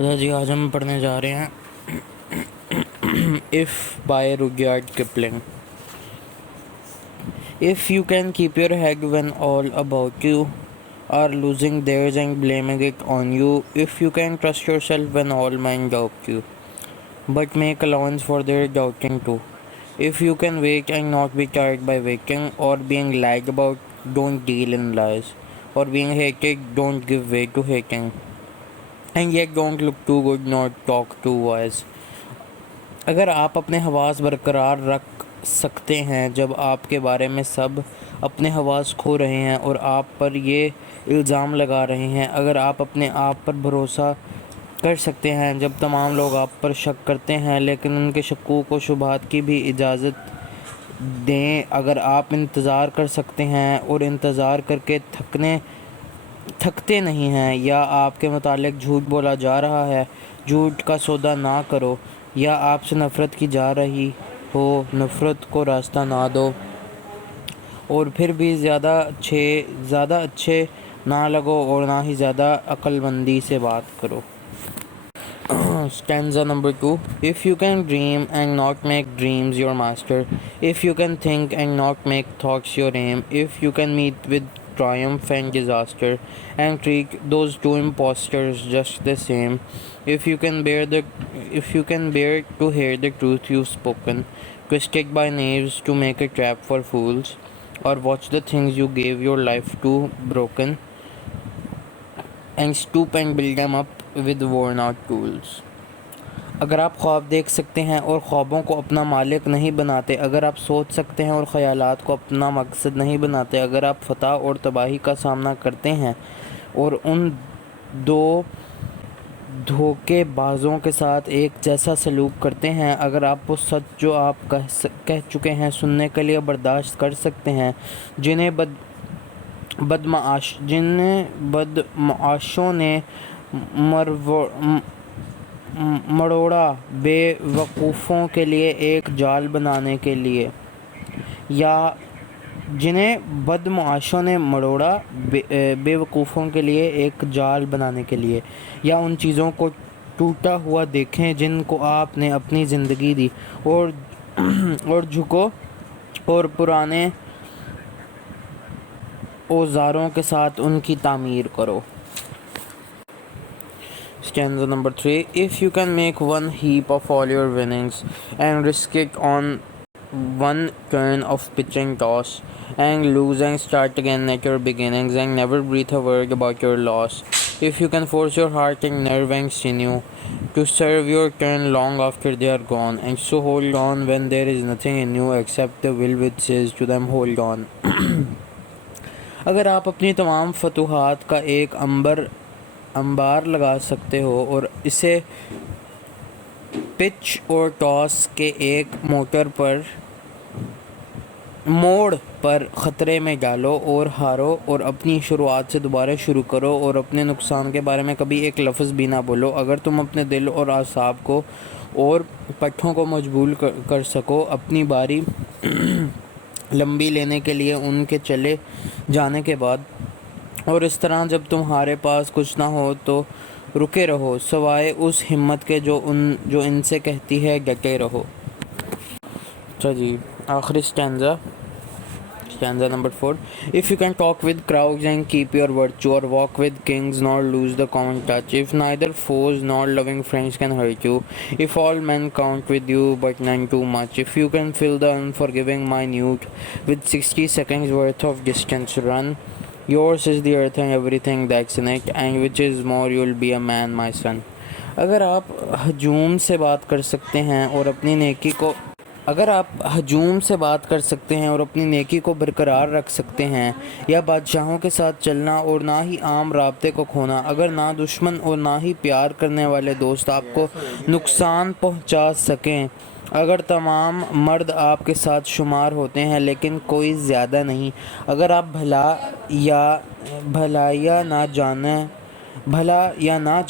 अच्छा जी, आज हम पढ़ने जा रहे हैं If by Rudyard Kipling. If you can keep your head when all about you are losing theirs and blaming it on you, if you can trust yourself when all men doubt you, but make allowance for their doubting too. If you can wait and not be tired by waking, or being lied about, don't deal in lies, or being hated, don't give way to hating. And yet don't look too good, not talk too wise. अगर आप अपने हवास बरकरार रख सकते हैं जब आपके बारे में सब अपने हवास खो रहे हैं और आप पर ये इल्ज़ाम लगा रहे हैं, अगर आप अपने आप पर भरोसा कर सकते हैं जब तमाम लोग आप पर शक करते हैं लेकिन उनके शक्कूक व शुबहात की भी इजाज़त दें, अगर आप इंतज़ार कर सकते हैं और इंतज़ार करके थकते नहीं हैं, या आपके मुतालिक झूठ बोला जा रहा है, झूठ का सौदा ना करो, या आपसे नफ़रत की जा रही हो, नफ़रत को रास्ता ना दो, और फिर भी ज़्यादा अच्छे ना लगो और ना ही ज़्यादा अक्लमंदी से बात करो। Stanza number 2. If you can dream and not make dreams your master, if you can think and not make thoughts your aim, if you can meet with triumph and disaster and treat those two impostors just the same, if you can bear to hear the truth you've spoken, twisted by knaves to make a trap for fools, or watch the things you gave your life to broken, and stoop and build them up with worn out tools. अगर आप ख्वाब देख सकते हैं और ख्वाबों को अपना मालिक नहीं बनाते, अगर आप सोच सकते हैं और ख़यालात को अपना मकसद नहीं बनाते, अगर आप फतह और तबाही का सामना करते हैं और उन दो धोखेबाजों के साथ एक जैसा सलूक करते हैं, अगर आप वो सच जो आप कह चुके हैं सुनने के लिए बर्दाश्त कर सकते हैं, जिन्हें बदमाशों ने मरोड़ा बेवकूफ़ों के लिए एक जाल बनाने के लिए, या जिन्हें बदमाशों ने मरोड़ा बेवकूफ़ों के लिए एक जाल बनाने के लिए, या उन चीज़ों को टूटा हुआ देखें जिनको आपने अपनी ज़िंदगी दी, और झुको और पुराने औज़ारों के साथ उनकी तामीर करो। Stanza number 3. If you can make one heap of all your winnings and risk it on one turn of pitch and toss, and lose and start again at your beginnings and never breathe a word about your loss, if you can force your heart and nerve and sinew to serve your turn long after they are gone, and so hold on when there is nothing in you except the will which says to them hold on. अगर आप अपनी तमाम फतूहात का एक अंबार लगा सकते हो और इसे पिच और टॉस के एक मोड़ पर ख़तरे में डालो और हारो, और अपनी शुरुआत से दोबारा शुरू करो, और अपने नुकसान के बारे में कभी एक लफ्ज़ भी ना बोलो। अगर तुम अपने दिल और आसाब को और पट्ठों को मजबूर कर सको अपनी बारी लंबी लेने के लिए उनके चले जाने के बाद, और इस तरह जब तुम्हारे पास कुछ ना हो तो रुके रहो, सवाए उस हिम्मत के जो इनसे कहती है डटे रहो। अच्छा जी, आखिरी stanza number 4. If you can talk with crowds and keep your virtue, or walk with kings nor lose the common touch, if neither foes nor loving friends can hurt you, if all men count with you but none too much, if you can fill the unforgiving minute with 60 seconds worth of distance run, yours is the earth and everything that's in it, and which is more, you'll be a man, my son. अगर आप हजूम से बात कर सकते हैं और अपनी नेकी को बरकरार रख सकते हैं, या बादशाहों के साथ चलना और ना ही आम राब्ते को खोना, अगर ना दुश्मन और ना ही प्यार करने वाले दोस्त आपको नुकसान पहुंचा सकें, अगर तमाम मर्द आपके साथ शुमार होते हैं लेकिन कोई ज़्यादा नहीं, अगर आप भला या ना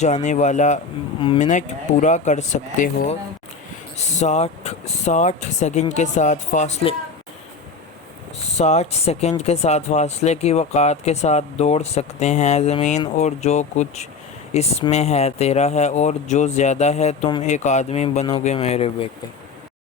जाने वाला मिनट पूरा कर सकते हो, 60 सेकंड के साथ फासले की वक़ात के साथ दौड़ सकते हैं, ज़मीन और जो कुछ इसमें है तेरा है और जो ज़्यादा है तुम एक आदमी बनोगे मेरे बेकर।